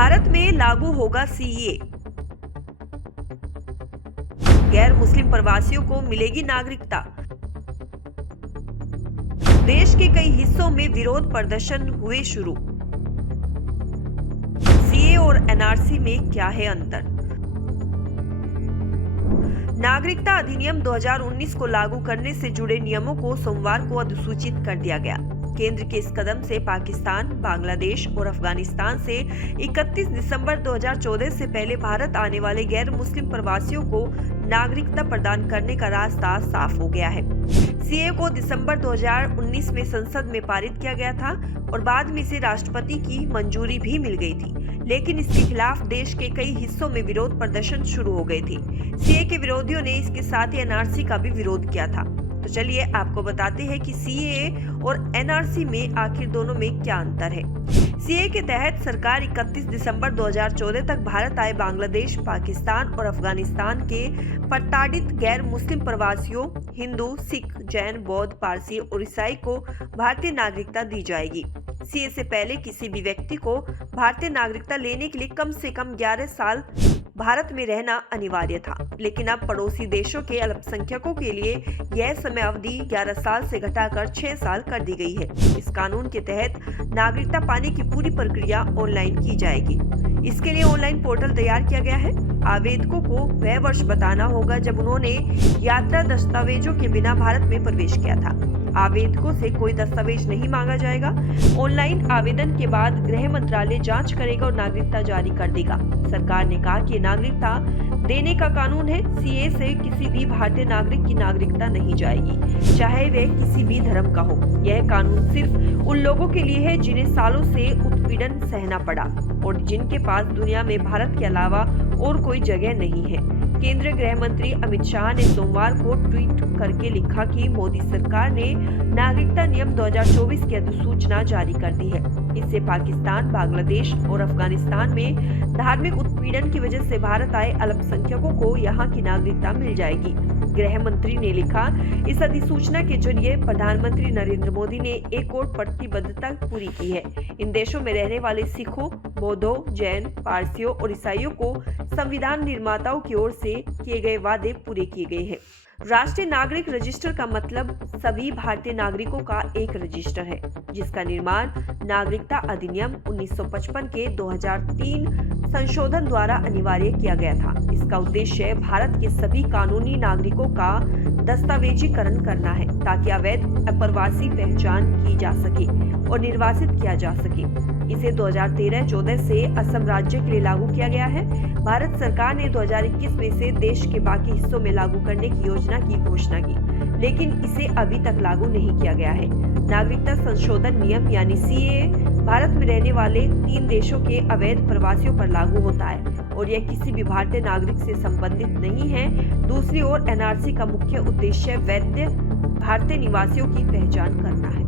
भारत में लागू होगा सीएए। गैर मुस्लिम प्रवासियों को मिलेगी नागरिकता। देश के कई हिस्सों में विरोध प्रदर्शन हुए शुरू। सीएए और एनआरसी में क्या है अंतर? नागरिकता अधिनियम 2019 को लागू करने से जुड़े नियमों को सोमवार को अधिसूचित कर दिया गया। केंद्र के इस कदम से पाकिस्तान, बांग्लादेश और अफगानिस्तान से 31 दिसंबर 2014 से पहले भारत आने वाले गैर मुस्लिम प्रवासियों को नागरिकता प्रदान करने का रास्ता साफ हो गया है। सीएए को दिसंबर 2019 में संसद में पारित किया गया था और बाद में इसे राष्ट्रपति की मंजूरी भी मिल गई थी, लेकिन इसके खिलाफ देश के कई हिस्सों में विरोध प्रदर्शन शुरू हो गए थे। सीएए के विरोधियों ने इसके साथ ही एनआरसी का भी विरोध किया था। तो चलिए आपको बताते हैं कि सीएए और एनआरसी में आखिर दोनों में क्या अंतर है। सीएए के तहत सरकार 31 दिसंबर 2014 तक भारत आए बांग्लादेश, पाकिस्तान और अफगानिस्तान के प्रताड़ित गैर मुस्लिम प्रवासियों, हिंदू, सिख, जैन, बौद्ध, पारसी और ईसाई को भारतीय नागरिकता दी जाएगी। सीएए से पहले किसी भी व्यक्ति को भारतीय नागरिकता लेने के लिए कम से कम 11 साल भारत में रहना अनिवार्य था, लेकिन अब पड़ोसी देशों के अल्पसंख्यकों के लिए यह समय अवधि 11 साल से घटाकर 6 साल कर दी गई है। इस कानून के तहत नागरिकता पाने की पूरी प्रक्रिया ऑनलाइन की जाएगी। इसके लिए ऑनलाइन पोर्टल तैयार किया गया है। आवेदकों को वह वर्ष बताना होगा जब उन्होंने यात्रा दस्तावेजों के बिना भारत में प्रवेश किया था। आवेदकों से कोई दस्तावेज नहीं मांगा जाएगा। ऑनलाइन आवेदन के बाद गृह मंत्रालय जांच करेगा और नागरिकता जारी कर देगा। सरकार ने कहा कि नागरिकता देने का कानून है। सीएए से किसी भी भारतीय नागरिक की नागरिकता नहीं जाएगी, चाहे वह किसी भी धर्म का हो। यह कानून सिर्फ उन लोगों के लिए है जिन्हें सालों से उत्पीड़न सहना पड़ा और जिनके पास दुनिया में भारत के अलावा और कोई जगह नहीं है। केंद्रीय गृह मंत्री अमित शाह ने सोमवार को ट्वीट करके लिखा कि मोदी सरकार ने नागरिकता नियम 2024 की अधिसूचना जारी कर दी है। इससे पाकिस्तान, बांग्लादेश और अफगानिस्तान में धार्मिक उत्पीड़न की वजह से भारत आए अल्पसंख्यकों को यहाँ की नागरिकता मिल जाएगी। गृह मंत्री ने लिखा, इस अधिसूचना के जरिए प्रधानमंत्री नरेंद्र मोदी ने एक और प्रतिबद्धता पूरी की है। इन देशों में रहने वाले सिखों, बौद्धों, जैन, पारसियों और ईसाइयों को संविधान निर्माताओं की ओर से किए गए वादे पूरे किए गए हैं। राष्ट्रीय नागरिक रजिस्टर का मतलब सभी भारतीय नागरिकों का एक रजिस्टर है, जिसका निर्माण नागरिकता अधिनियम 1955 के 2003 संशोधन द्वारा अनिवार्य किया गया था। इसका उद्देश्य भारत के सभी कानूनी नागरिकों का दस्तावेजीकरण करना है, ताकि अवैध अप्रवासी पहचान की जा सके और निर्वासित किया जा सके। इसे 2013-14 से असम राज्य के लिए लागू किया गया है। भारत सरकार ने 2021 में इसे देश के बाकी हिस्सों में लागू करने की योजना की घोषणा की, लेकिन इसे अभी तक लागू नहीं किया गया है। नागरिकता संशोधन नियम यानी सीएए भारत में रहने वाले 3 देशों के अवैध प्रवासियों पर लागू होता है और यह किसी भी भारतीय नागरिक से संबंधित नहीं है। दूसरी ओर एनआरसी का मुख्य उद्देश्य वैध भारतीय निवासियों की पहचान करना है।